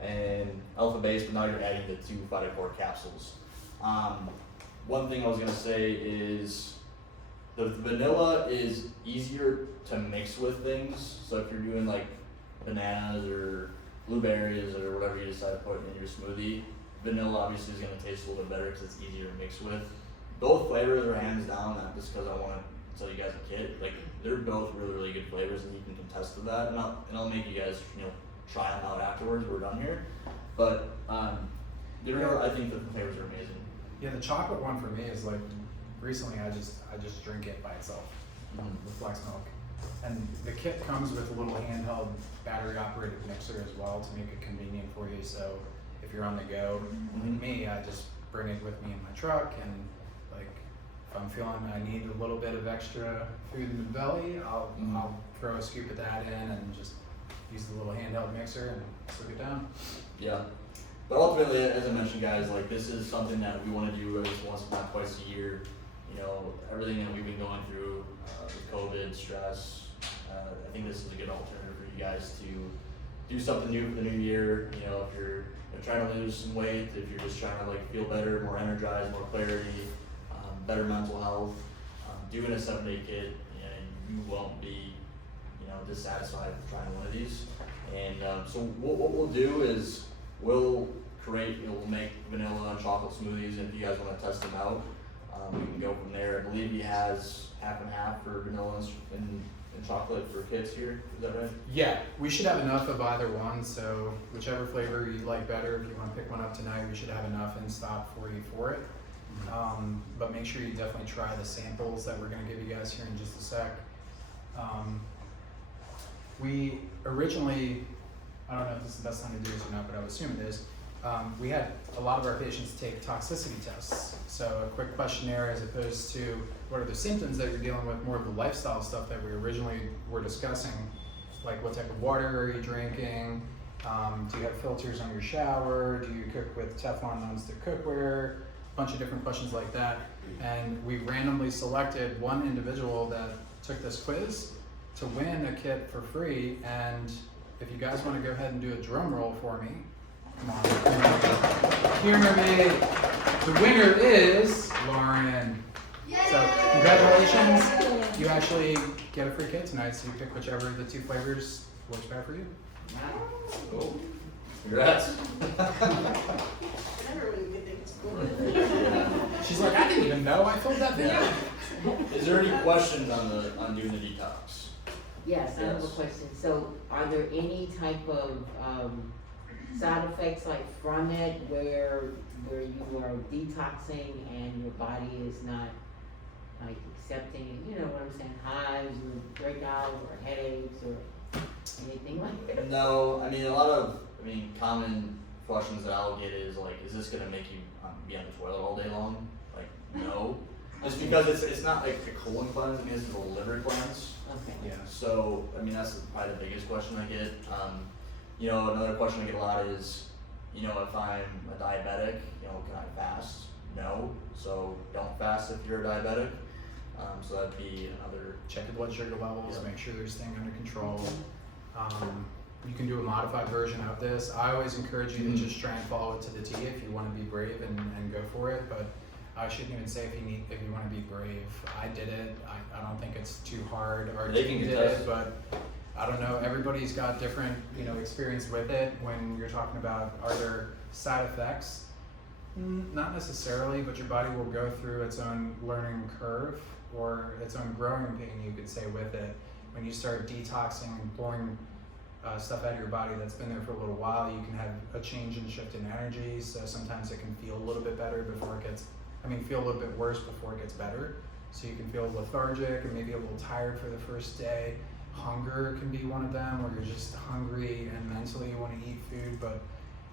and alpha base, but now you're adding the 2 phytophore capsules. One thing I was gonna say is the vanilla is easier to mix with things. So if you're doing like bananas or blueberries or whatever you decide to put in your smoothie, vanilla obviously is gonna taste a little bit better because it's easier to mix with. Both flavors are hands down, not just because I want to tell you guys a kid. Like they're both really good flavors, and you can contest to that. And I'll make you guys try them out afterwards. We're done here, but I think that the flavors are amazing. Yeah, the chocolate one for me is recently I just drink it by itself with flax milk. And the kit comes with a little handheld battery operated mixer as well to make it convenient for you. So if you're on the go, like me, I just bring it with me in my truck, and if I'm feeling I need a little bit of extra food in the belly, I'll throw a scoop of that in and just use the little handheld mixer and cook it down. Yeah. But ultimately, as I mentioned, guys, this is something that we want to do at least once, if not twice a year. Everything that we've been going through with COVID, stress, I think this is a good alternative for you guys to do something new for the new year. If you're trying to lose some weight, if you're just trying to feel better, more energized, more clarity, better mental health, doing a 7-day kit, and you won't be, dissatisfied with trying one of these. And so what we'll do is we'll make vanilla and chocolate smoothies, and if you guys want to test them out, we can go from there. I believe he has half and half for vanilla and chocolate for kids here. Is that right? Yeah, we should have enough of either one, so whichever flavor you like better, if you want to pick one up tonight, we should have enough in stock for you for it. But make sure you definitely try the samples that we're going to give you guys here in just a sec. We originally, I don't know if this is the best time to do this or not, but I would assume it is, we had a lot of our patients take toxicity tests. So a quick questionnaire as opposed to what are the symptoms that you're dealing with, more of the lifestyle stuff that we originally were discussing, like what type of water are you drinking, do you have filters on your shower, do you cook with Teflon non-stick cookware, a bunch of different questions like that. And we randomly selected one individual that took this quiz to win a kit for free. And if you guys want to go ahead and do a drum roll for me, Come on. Humor me. The winner is Lauren. So congratulations. You actually get a free kit tonight, so you pick whichever of the 2 flavors works better for you. Cool. Congrats. She's like, I didn't even know I filled that thing out. Is there any questions on doing the detox? Yes, I have a Yes. question. So are there any type of, side effects like from it where you are detoxing and your body is not like accepting, you know what I'm saying, hives or breakouts or headaches or anything like that? No, I mean, a lot of, common questions that I'll get is like, is this gonna make you be on the toilet all day long? Like, no. Just because it's not like the colon cleanse, this is a liver cleanse. Okay. Yeah. So, that's probably the biggest question I get. Another question I get a lot is, if I'm a diabetic, can I fast? No. So don't fast if you're a diabetic. So that'd be another. Check your blood sugar levels, Yeah. make sure they're staying under control. You can do a modified version of this. I always encourage you to just try and follow it to the T if you want to be brave and go for it. But I shouldn't even say if you want to be brave. I did it. I don't think it's too hard. Our They team can did contest. it, but I don't know. Everybody's got different, experience with it. When you're talking about are there side effects? Not necessarily, but your body will go through its own learning curve or its own growing pain, you could say, with it. When you start detoxing and pulling stuff out of your body that's been there for a little while, you can have a change in shift in energy. So sometimes it can feel a little bit better before it gets, feel a little bit worse before it gets better. So you can feel lethargic and maybe a little tired for the first day. Hunger can be one of them, where you're just hungry and mentally you want to eat food, but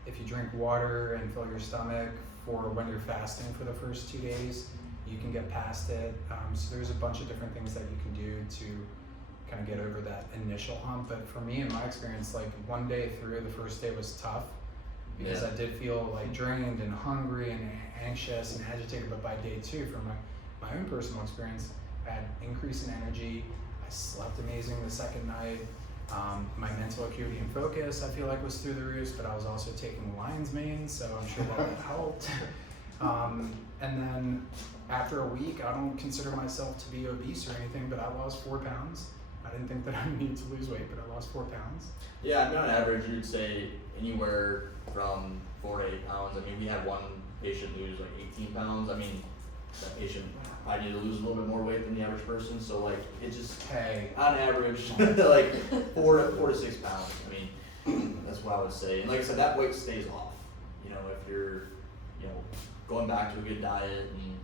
if you drink water and fill your stomach for when you're fasting for the first 2 days, you can get past it. So there's a bunch of different things that you can do to kind of get over that initial hump. But for me, in my experience, like 1 day through, the first day was tough because Yeah. I did feel like drained and hungry and anxious and agitated. But by day 2, from my own personal experience, I had increase in energy. I slept amazing the second night. My mental acuity and focus, I feel like, was through the roof, but I was also taking lion's mane, so I'm sure that helped. And then after a week, I don't consider myself to be obese or anything, but I lost 4 pounds. I didn't think that I needed to lose weight, but I lost 4 pounds. Yeah, on average, you'd say anywhere from 4 to 8 pounds. We had one patient lose like 18 pounds. That patient probably needed to lose a little bit more weight than the average person. So like, it just, Hey, on average, like 4 to 6 pounds. That's what I would say. And like I said, that weight stays off. If you're, going back to a good diet and,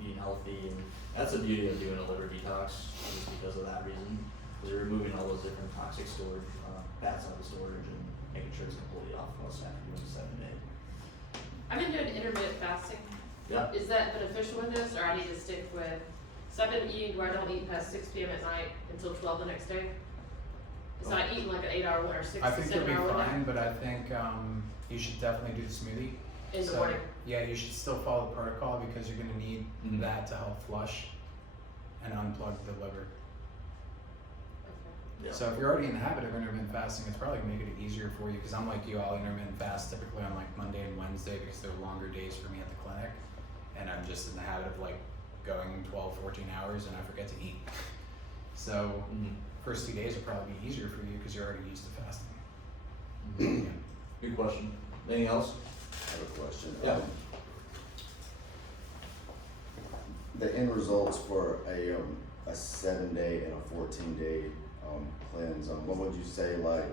eating healthy, and that's the beauty of doing a liver detox, just because of that reason. Because you're removing all those different toxic storage, fats out of storage, and making sure it's completely off once after doing 7 days. I've been doing intermittent fasting. Yeah. Is that beneficial with this, or I need to stick with? So I've been eating where I don't eat past 6 p.m. at night until 12 the next day. So I eat like an 8-hour one or 6 I to think you'll 7 be hour one. fine, but I think you should definitely do the smoothie. In the morning. Yeah, you should still follow the protocol because you're going to need that to help flush and unplug the liver. Okay. Yeah. So if you're already in the habit of intermittent fasting, it's probably going to make it easier for you, because I'm like you, I'll intermittent fast typically on like Monday and Wednesday because they're longer days for me at the clinic, and I'm just in the habit of like going 12, 14 hours and I forget to eat. So first 2 days will probably be easier for you because you're already used to fasting. Yeah. Good question. Anything else? I have a question. Yeah. The end results for a 7-day and a 14-day cleanse. What would you say like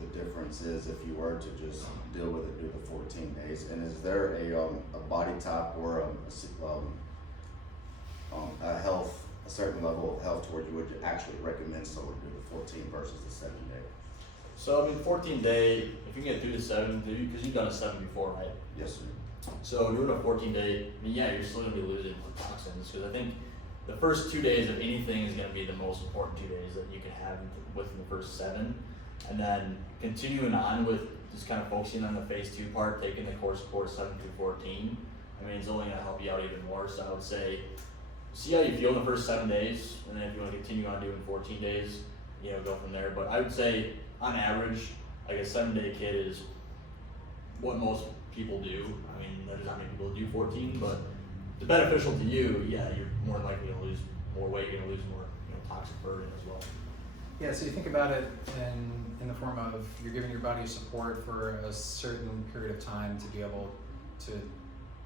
the difference is if you were to just deal with it through the 14 days? And is there a body type or a certain level of health to where you would actually recommend someone do the 14 versus the 7-day? So 14-day, if you can get through the 7, because you've done a 7 before, right? Yes, sir. So doing a 14-day, yeah, you're still gonna be losing toxins, because I think the first 2 days of anything is gonna be the most important 2 days that you can have within the first 7, and then continuing on with just kind of focusing on the phase 2 part, taking the course of 7 through 14. It's only gonna help you out even more. So I would say, see how you feel in the first 7 days, and then if you want to continue on doing 14 days, go from there. But I would say, on average, like a 7-day kid is what most people do. I mean, there's not many people who do 14, but it's beneficial to you. Yeah, you're more likely to lose more weight. You're gonna lose more, toxic burden as well. Yeah, so you think about it in the form of you're giving your body support for a certain period of time to be able to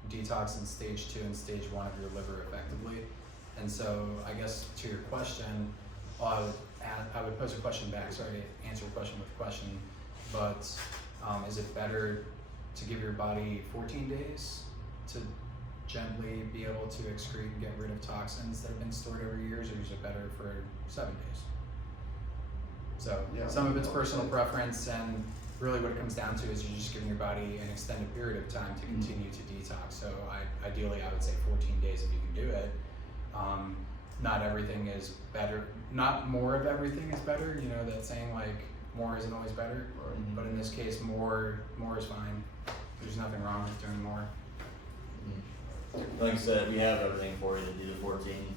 detox in stage 2 and stage 1 of your liver effectively. And so I guess to your question, I would pose a question back, sorry to answer a question with a question, but is it better to give your body 14 days to gently be able to excrete and get rid of toxins that have been stored over years, or is it better for 7 days? So Yeah. some of it's personal preference, and really what it comes down to is you're just giving your body an extended period of time to continue to detox. So ideally I would say 14 days if you can do it. Not everything is better, not more of everything is better, that saying like more isn't always better, Right. but in this case more is fine. There's nothing wrong with doing more. Like I said, we have everything for you to do the 14.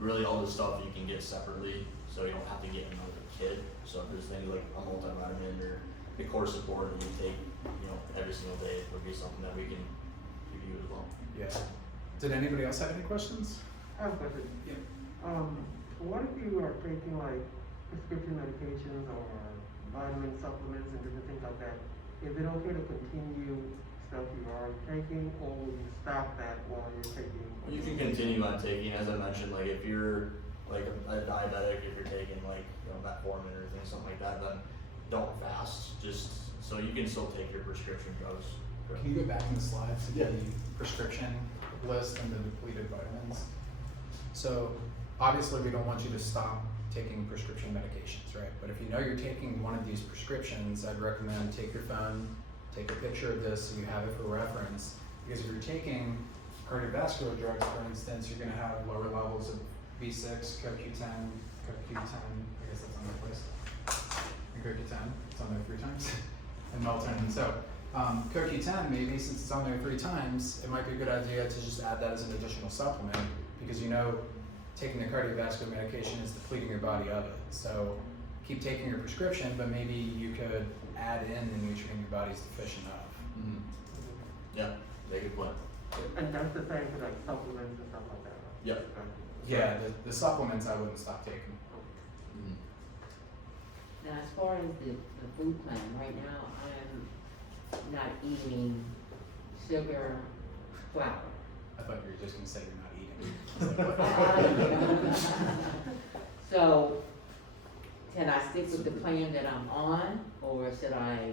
Really, all the stuff you can get separately, so you don't have to get another kit. So if there's things like a multivitamin or the core support that you take, every single day, it would be something that we can give you as well. Yeah. Did anybody else have any questions? I have a question. Yeah. What if you are taking like prescription medications or vitamin supplements and different things like that? Is it okay to continue stuff you are taking, or will you stop that while you're taking? You can continue on taking, as I mentioned, like if you're like a diabetic, if you're taking like metformin or things, something like that, then don't fast. Just so you can still take your prescription drugs. Can you go back in the slides to the prescription list and the depleted vitamins? So obviously we don't want you to stop taking prescription medications, right? But if you know you're taking one of these prescriptions, I'd recommend take your phone, take a picture of this so you have it for reference. Because if you're taking cardiovascular drugs, for instance, you're going to have lower levels of B6, CoQ10, I guess that's on their list, and CoQ10, it's on there 3 times, and melatonin. So CoQ10, maybe since it's on there 3 times, it might be a good idea to just add that as an additional supplement, because taking the cardiovascular medication is depleting your body of it. So keep taking your prescription, but maybe you could add in the nutrient your body's deficient of. Yeah, make a point. And that's the same for like supplements and stuff like that, right? Yep. Okay. Yeah, the supplements I wouldn't stop taking. Now, as far as the food plan, right now, I am not eating sugar, flour. I thought you were just gonna say you're not eating. So, can I stick with the plan that I'm on, or should I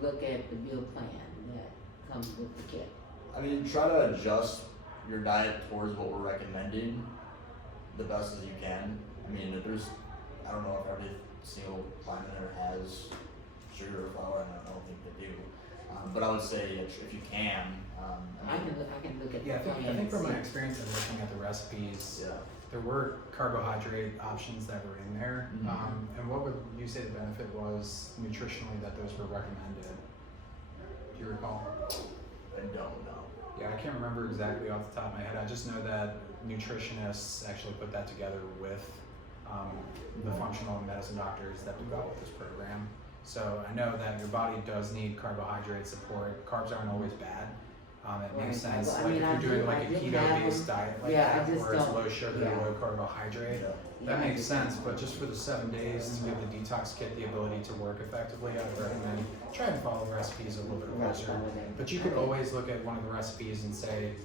look at the meal plan that comes with the kit? I mean, try to adjust your diet towards what we're recommending the best as you can. I mean, I don't know if every single plan there has sugar or flour, and I don't think they do. But I would say if you can, I can look at the Yeah, plan. I think from my and see. experience of looking at the recipes, yeah. there were carbohydrate options that were in there. Mhm. And what would you say the benefit was nutritionally that those were recommended? Do you recall? I don't know. Yeah, I can't remember exactly off the top of my head. I just know that nutritionists actually put that together with the functional medicine doctors that developed this program. So I know that your body does need carbohydrate support. Carbs aren't always bad. It makes Right. sense. I Like mean, if you're doing like a I did keto-based diet like Yeah, I that, just where it's don't- low sugar, yeah. low carbohydrate, Yeah. that Yeah, I makes just sense. don't- But just for the 7 days to give the detox kit the ability to work effectively, I would recommend try and follow the recipes a little bit Right, closer. follow them. But you could always look at one of the recipes and say,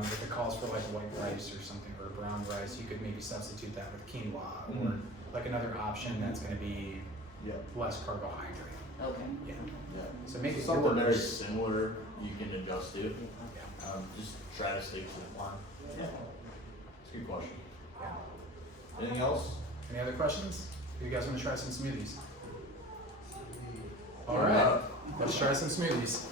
if it calls for like white rice or something, or brown rice, you could maybe substitute that with quinoa, or Mhm. like another option that's gonna be Yeah. less carbohydrate. Okay. Yeah. Yeah. So make it Something very yours. similar you can adjust to. Yeah. Just try to stick to the plan. Yeah. It's a good question. Yeah. Anything else? Any other questions? You guys wanna try some smoothies? All Yeah. right, let's try some smoothies.